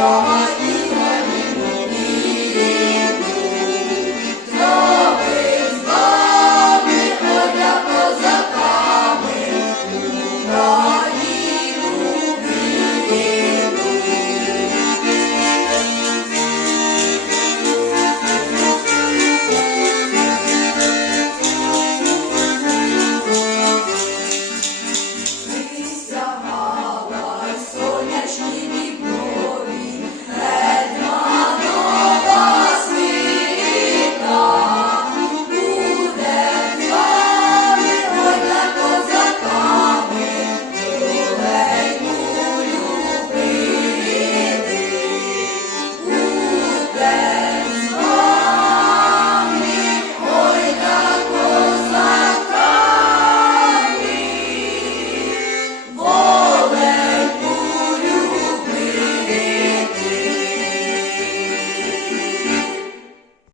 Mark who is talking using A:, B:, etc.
A: Oh.